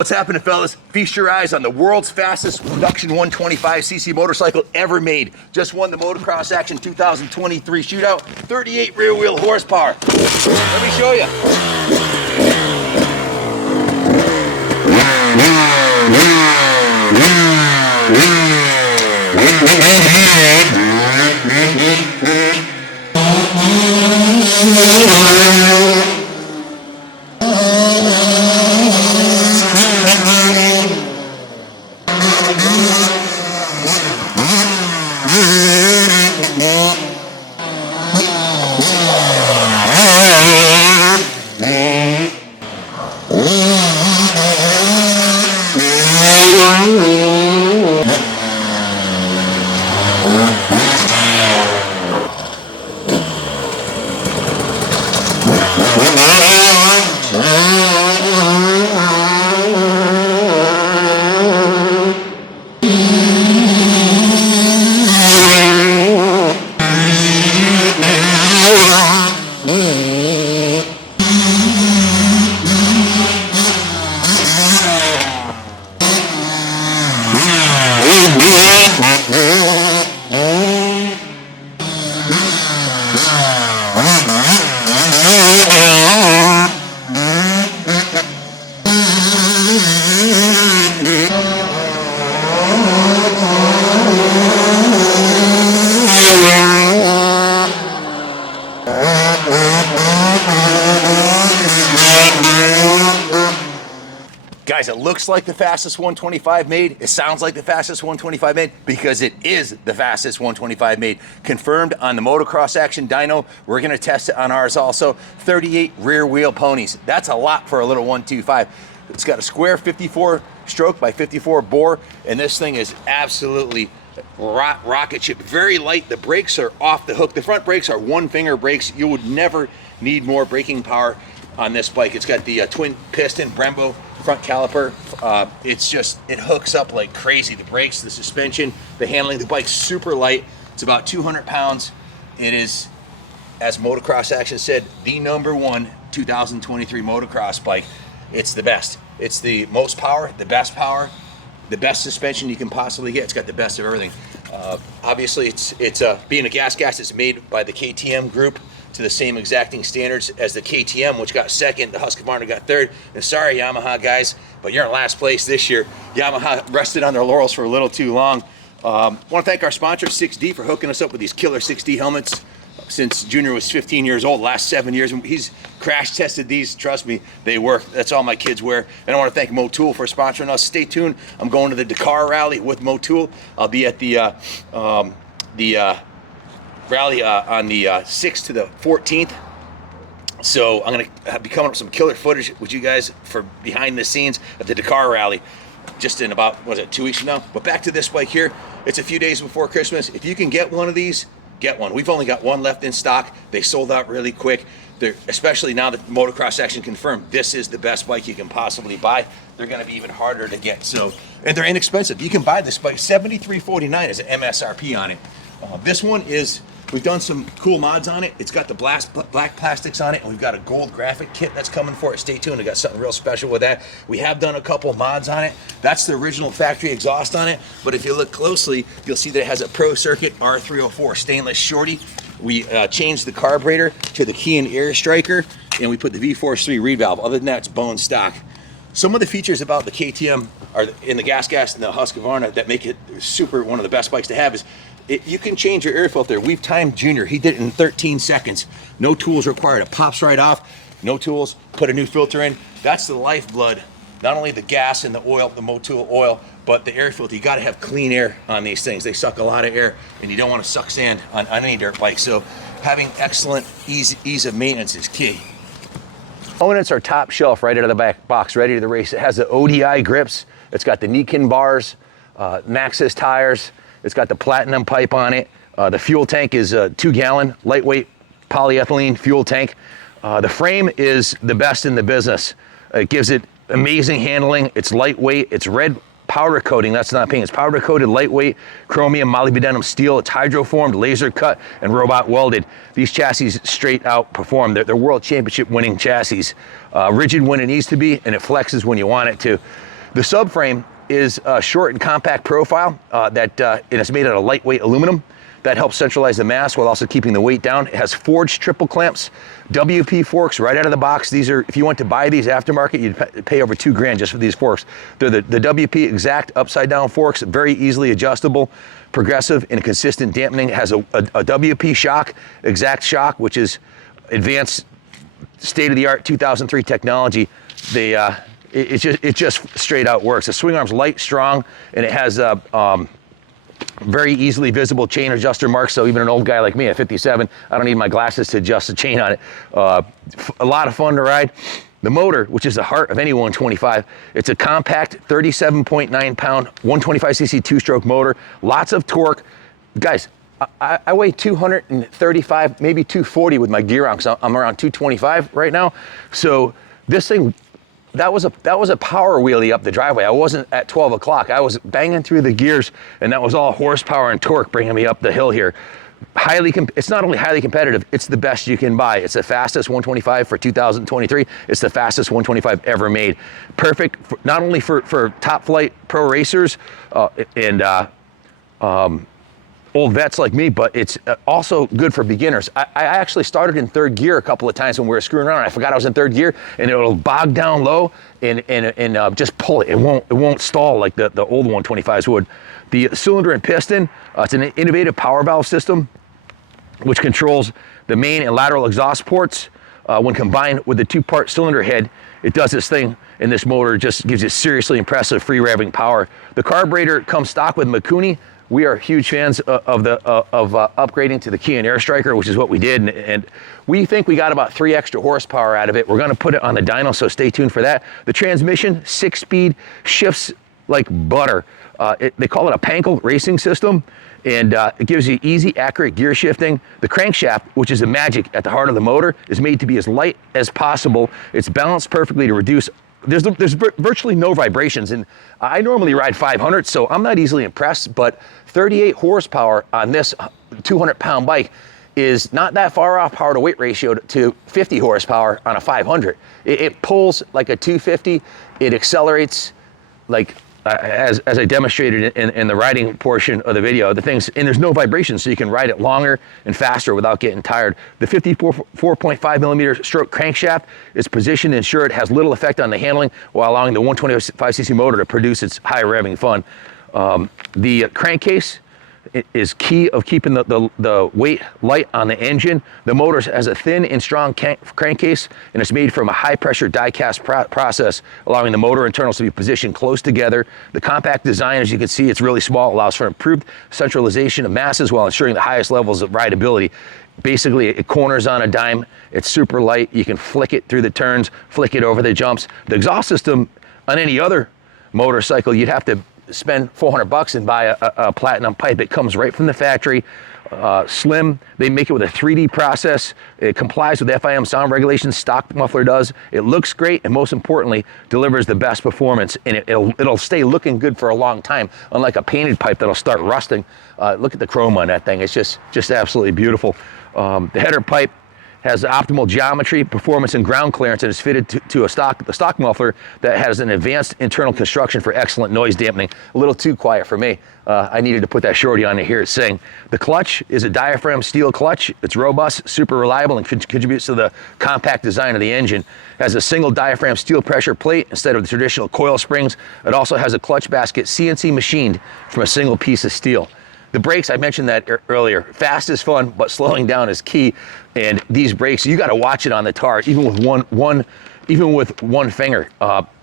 What's happening, fellas? Feast your eyes on the world's fastest production 125cc motorcycle ever made. Just won the Motocross Action 2023 shootout, 38 rear wheel horsepower. Let me show you. Guys, it looks like the fastest 125 made. It sounds like the fastest 125 made because it is the fastest 125 made. Confirmed on the Motocross Action dyno. We're gonna test it on ours also. 38 rear wheel ponies. That's a lot for a little 125. It's got a square 54 stroke by 54 bore, and this thing is absolutely rocket ship. Very light. The brakes are off the hook. The front brakes are one finger brakes. You would never need more braking power on this bike. It's got the twin piston Brembo front caliper. It hooks up like crazy. The brakes, the suspension, the handling. The bike's super light. It's about 200 pounds. It is, as Motocross Action said, the #1 2023 motocross bike. It's the best. It's the most power, the best suspension you can possibly get. It's got the best of everything. Obviously, it's being a GASGAS, it's made by the KTM group to the same exacting standards as the KTM, which got second. The Husqvarna got third. And sorry, Yamaha guys, but you're in last place this year. Yamaha rested on their laurels for a little too long. Want to thank our sponsor, 6D, for hooking us up with these killer 6D helmets. Since Junior was 15 years old, last 7 years, he's crash tested these. Trust me, they work. That's all my kids wear. And I want to thank Motul for sponsoring us. Stay tuned. I'm going to the Dakar rally with Motul. I'll be at the rally on the 6th to the 14th. So I'm gonna be coming up with some killer footage with you guys for behind the scenes at the Dakar rally, just in about, what is it, 2 weeks from now. But back to this bike here. It's a few days before Christmas. If you can get one of these, get one. We've only got one left in stock. They sold out really quick. They're, especially now that Motocross Action confirmed this is the best bike you can possibly buy. They're going to be even harder to get. So, and they're inexpensive. You can buy this bike. $73.49 is an MSRP on it. This one is, we've done some cool mods on it. It's got the black plastics on it, and we've got a gold graphic kit that's coming for it. Stay tuned. We got something real special with that. We have done a couple mods on it. That's the original factory exhaust on it. But if you look closely, you'll see that it has a Pro Circuit R304 stainless shorty. We changed the carburetor to the Key and Air Striker, and we put the V-Force 3 reed valve. Other than that, it's bone stock. Some of the features about the KTM are in the GASGAS and the Husqvarna that make it super, one of the best bikes to have is you can change your air filter. We've timed Junior. He did it in 13 seconds. No tools required. It pops right off. No tools. Put a new filter in. That's the lifeblood. Not only the gas and the oil, the Motul oil, but the air filter. You got to have clean air on these things. They suck a lot of air, and you don't want to suck sand on any dirt bike. So having excellent ease of maintenance is key. Components are top shelf right out of the back box, ready to the race. It has the ODI grips. It's got the Nikin bars, Maxxis tires. It's got the platinum pipe on it. The fuel tank is a 2-gallon lightweight polyethylene fuel tank. The frame is the best in the business. It gives it amazing handling. It's lightweight. It's red powder coating. That's not paint. It's powder coated, lightweight, chromium, molybdenum steel. It's hydroformed, laser cut, and robot welded. These chassis straight out perform. They're world championship winning chassis. Rigid when it needs to be, and it flexes when you want it to. The subframe is a short and compact profile and it's made out of lightweight aluminum. That helps centralize the mass while also keeping the weight down. It has forged triple clamps, WP forks right out of the box. These are, if you want to buy these aftermarket, you'd pay over $2,000 just for these forks. They're the WP exact upside down forks, very easily adjustable, progressive and consistent dampening. It has a WP shock, exact shock, which is advanced state-of-the-art 2003 technology. It just straight out works. The swing arm's light, strong, and it has very easily visible chain adjuster marks, so even an old guy like me at 57, I don't need my glasses to adjust the chain on it. A lot of fun to ride. The motor, which is the heart of any 125, it's a compact 37.9 pound 125cc two-stroke motor, lots of torque. Guys, I weigh 235, maybe 240 with my gear on, because I'm around 225 right now. So this thing, that was a power wheelie up the driveway. I wasn't at 12 o'clock. I was banging through the gears, and that was all horsepower and torque bringing me up the hill here. It's not only highly competitive, it's the best you can buy. It's the fastest 125 for 2023. It's the fastest 125 ever made. Perfect not only for top flight pro racers and old vets like me, but it's also good for beginners. I actually started in third gear a couple of times when we were screwing around. I forgot I was in third gear, and it'll bog down low and just pull it. It won't stall like the old 125s would. The cylinder and piston, it's an innovative power valve system, which controls the main and lateral exhaust ports. When combined with the two-part cylinder head, it does this thing, and this motor just gives you seriously impressive free revving power. The carburetor comes stock with Mikuni. We are huge fans of upgrading to the Kia Air Striker, which is what we did, and we think we got about 3 extra horsepower out of it. We're going to put it on the dyno, so stay tuned for that. The transmission, 6-speed, shifts like butter. They call it a Pankel racing system, and it gives you easy, accurate gear shifting. The crankshaft, which is the magic at the heart of the motor, is made to be as light as possible. It's balanced perfectly to reduce. There's virtually no vibrations, and I normally ride 500, so I'm not easily impressed, but 38 horsepower on this 200-pound bike is not that far off power to weight ratio to 50 horsepower on a 500. It pulls like a 250. It accelerates like as I demonstrated in the riding portion of the video, and there's no vibration, so you can ride it longer and faster without getting tired. The 54.5 millimeter stroke crankshaft is positioned to ensure it has little effect on the handling while allowing the 125cc motor to produce its high revving fun. The crankcase is key of keeping the weight light on the engine. The motor has a thin and strong crankcase, and it's made from a high pressure die cast process, allowing the motor internals to be positioned close together. The compact design, as you can see, it's really small, allows for improved centralization of masses while ensuring the highest levels of rideability. Basically, it corners on a dime. It's super light. You can flick it through the turns, flick it over the jumps. The exhaust system on any other motorcycle, you'd have to spend $400 and buy a platinum pipe. It comes right from the factory, slim. They make it with a 3D process. It complies with FIM sound regulations. Stock muffler does. It looks great, and most importantly, delivers the best performance, and it'll stay looking good for a long time, unlike a painted pipe that'll start rusting. Look at the chrome on that thing. It's just absolutely beautiful. The header pipe has optimal geometry, performance, and ground clearance, and is fitted to the stock muffler that has an advanced internal construction for excellent noise dampening. A little too quiet for me. I needed to put that shorty on to hear it sing. The clutch is a diaphragm steel clutch. It's robust, super reliable, and contributes to the compact design of the engine. It has a single diaphragm steel pressure plate instead of the traditional coil springs. It also has a clutch basket CNC machined from a single piece of steel. The brakes, I mentioned that earlier. Fast is fun, but slowing down is key. And these brakes, you got to watch it on the tar, even with one finger.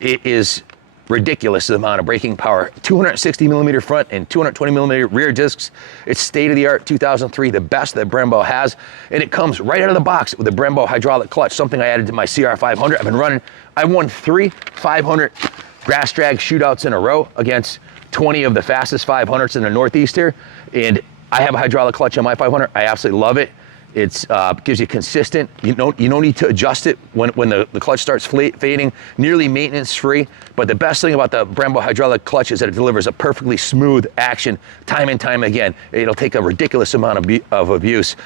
It is ridiculous the amount of braking power. 260 millimeter front and 220 millimeter rear discs. It's state-of-the-art 2003, the best that Brembo has, and it comes right out of the box with a Brembo hydraulic clutch, something I added to my CR500. I won 3 500 grass drag shootouts in a row against 20 of the fastest 500s in the Northeast here, and I have a hydraulic clutch on my 500. I absolutely love it. It gives you consistent. You don't need to adjust it when the clutch starts fading. Nearly maintenance free. But the best thing about the Brembo hydraulic clutch is that it delivers a perfectly smooth action time and time again. It'll take a ridiculous amount of abuse.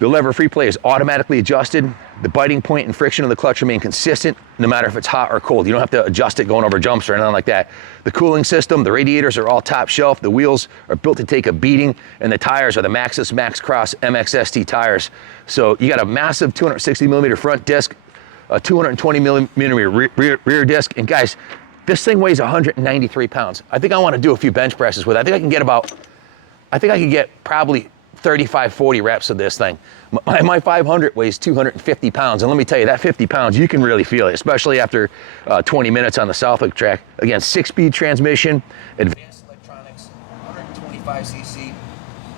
The lever free play is automatically adjusted. The biting point and friction of the clutch remain consistent no matter if it's hot or cold. You don't have to adjust it going over jumps or anything like that. The cooling system, the radiators are all top shelf. The wheels are built to take a beating, and the tires are the Maxxis Max Cross MXST tires. So you got a massive 260 millimeter front disc, a 220 millimeter rear disc, and guys, this thing weighs 193 pounds. I think I want to do a few bench presses with it. I think I can get probably 35, 40 reps of this thing. My 500 weighs 250 pounds, and let me tell you, that 50 pounds, you can really feel it, especially after 20 minutes on the Southwick track. Again, 6-speed transmission, advanced electronics, 125cc,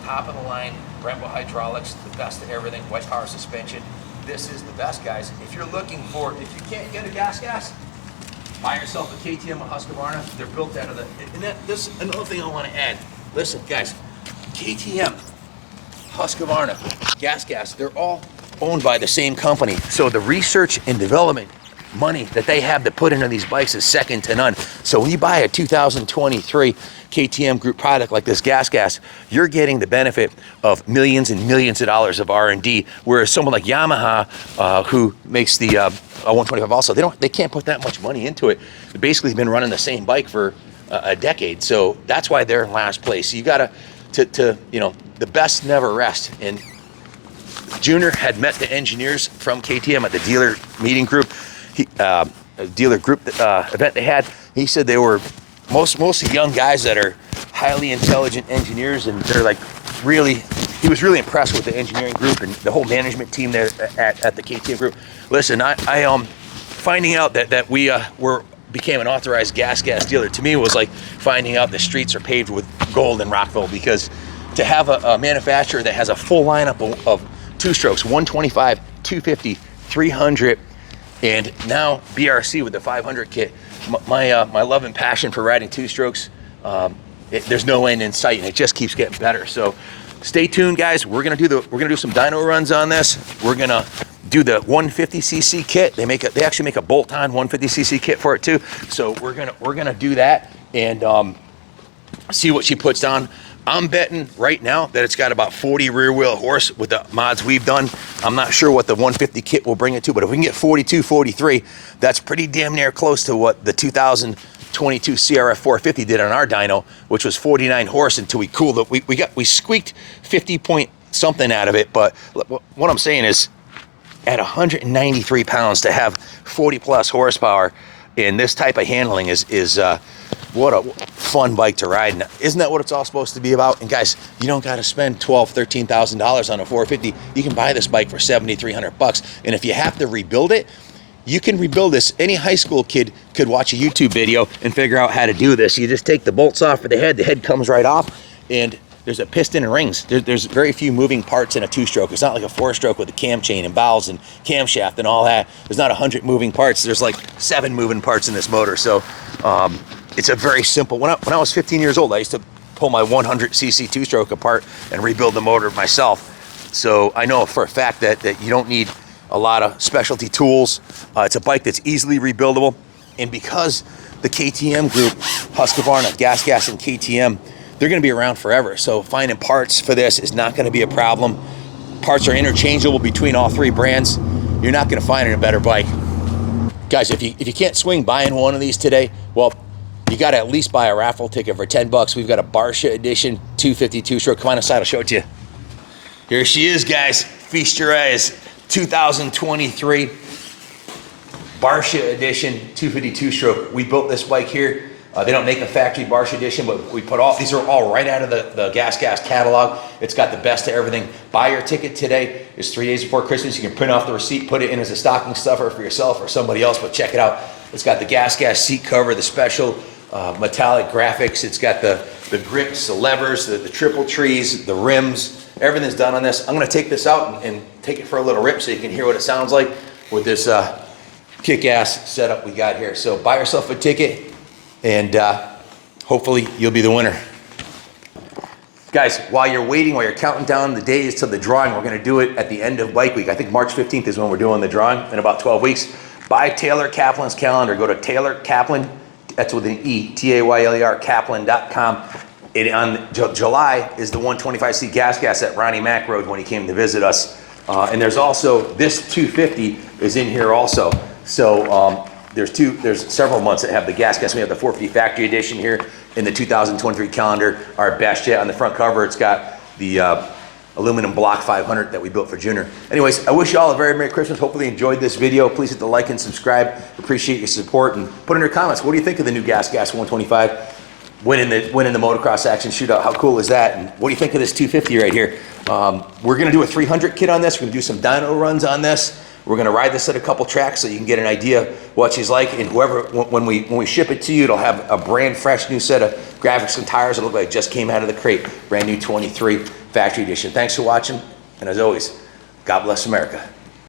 top of the line, Brembo hydraulics, the best of everything, white power suspension. This is the best, guys. If you're looking for, if you can't get a GASGAS, buy yourself a KTM or Husqvarna. They're built out of the, and this another thing I want to add. Listen, guys, KTM, Husqvarna, GASGAS, they're all owned by the same company. So the research and development money that they have to put into these bikes is second to none. So when you buy a 2023 KTM Group product like this GASGAS, you're getting the benefit of millions and millions of dollars of R&D, whereas someone like Yamaha, who makes the 125 also, they can't put that much money into it. They basically been running the same bike for a decade. So that's why they're in last place. So you gotta, you know, the best never rest. And Junior had met the engineers from KTM at the dealer meeting group, dealer group event they had. He said they were mostly young guys that are highly intelligent engineers, and they're like he was really impressed with the engineering group and the whole management team there at the KTM group. Listen, I finding out that we became an authorized GASGAS dealer, to me was like finding out the streets are paved with gold in Rockville, because to have a manufacturer that has a full lineup of two strokes, 125, 250, 300, and now BRC with the 500 kit, my love and passion for riding two strokes, there's no end in sight, and it just keeps getting better. So stay tuned, guys. We're gonna do some dyno runs on this. We're gonna do the 150cc kit. They actually make a bolt-on 150cc kit for it too. So we're gonna do that and see what she puts down. I'm betting right now that it's got about 40 rear wheel horse with the mods we've done. I'm not sure what the 150 kit will bring it to, but if we can get 42, 43, that's pretty damn near close to what the 2022 CRF 450 did on our dyno, which was 49 horse until we cooled it. We squeaked 50 point something out of it, but what I'm saying is at 193 pounds to have 40 plus horsepower in this type of handling is what a fun bike to ride. And isn't that what it's all supposed to be about? And guys, you don't got to spend $12,000, $13,000 on a 450. You can buy this bike for $7,300. And if you have to rebuild it, you can rebuild this. Any high school kid could watch a YouTube video and figure out how to do this. You just take the bolts off for the head comes right off, and there's a piston and rings. There's very few moving parts in a two-stroke. It's not like a four-stroke with a cam chain and valves and camshaft and all that. There's not 100 moving parts. There's like 7 moving parts in this motor. So it's a very simple. When I was 15 years old, I used to pull my 100cc two-stroke apart and rebuild the motor myself. So I know for a fact that you don't need a lot of specialty tools. It's a bike that's easily rebuildable. And because the KTM group, Husqvarna, GASGAS, and KTM, they're going to be around forever. So finding parts for this is not going to be a problem. Parts are interchangeable between all 3 brands. You're not going to find it in a better bike. Guys, if you can't swing buying one of these today, well, you got to at least buy a raffle ticket for $10. We've got a Barsha edition 252 stroke. Come on inside, I'll show it to you. Here she is, guys. Feast your eyes. 2023 Barsha edition 252 stroke. We built this bike here. They don't make a factory Barsha edition, but we put these are all right out of the GASGAS catalog. It's got the best of everything. Buy your ticket today. It's 3 days before Christmas. You can print off the receipt, put it in as a stocking stuffer for yourself or somebody else, but check it out. It's got the GASGAS seat cover, the special metallic graphics. It's got the grips, the levers, the triple trees, the rims. Everything's done on this. I'm gonna take this out and take it for a little rip so you can hear what it sounds like with this kick-ass setup we got here. So buy yourself a ticket, and hopefully you'll be the winner. Guys, while you're waiting, while you're counting down the days to the drawing, we're gonna do it at the end of bike week. I think March 15th is when we're doing the drawing, in about 12 weeks. Buy Taylor Kaplan's calendar. Go to Taylor Kaplan, that's with an E, T-A-Y-L-E-R, Kaplan.com. And on July is the 125C GASGAS at Ronnie Mack Road when he came to visit us. And there's also, this 250 is in here also. So there's several months that have the GASGAS. We have the 450 factory edition here in the 2023 calendar. Our best yet on the front cover, it's got the aluminum block 500 that we built for Junior. Anyways, I wish you all a very Merry Christmas. Hopefully you enjoyed this video. Please hit the like and subscribe. Appreciate your support, and put in your comments, what do you think of the new GASGAS 125? Winning the motocross action shootout, how cool is that? And what do you think of this 250 right here? We're gonna do a 300 kit on this. We're gonna do some dyno runs on this. We're gonna ride this at a couple tracks so you can get an idea what she's like. And whoever, when we ship it to you, it'll have a brand fresh new set of graphics and tires. It'll look like it just came out of the crate. Brand new 23 factory edition. Thanks for watching. And as always, God bless America.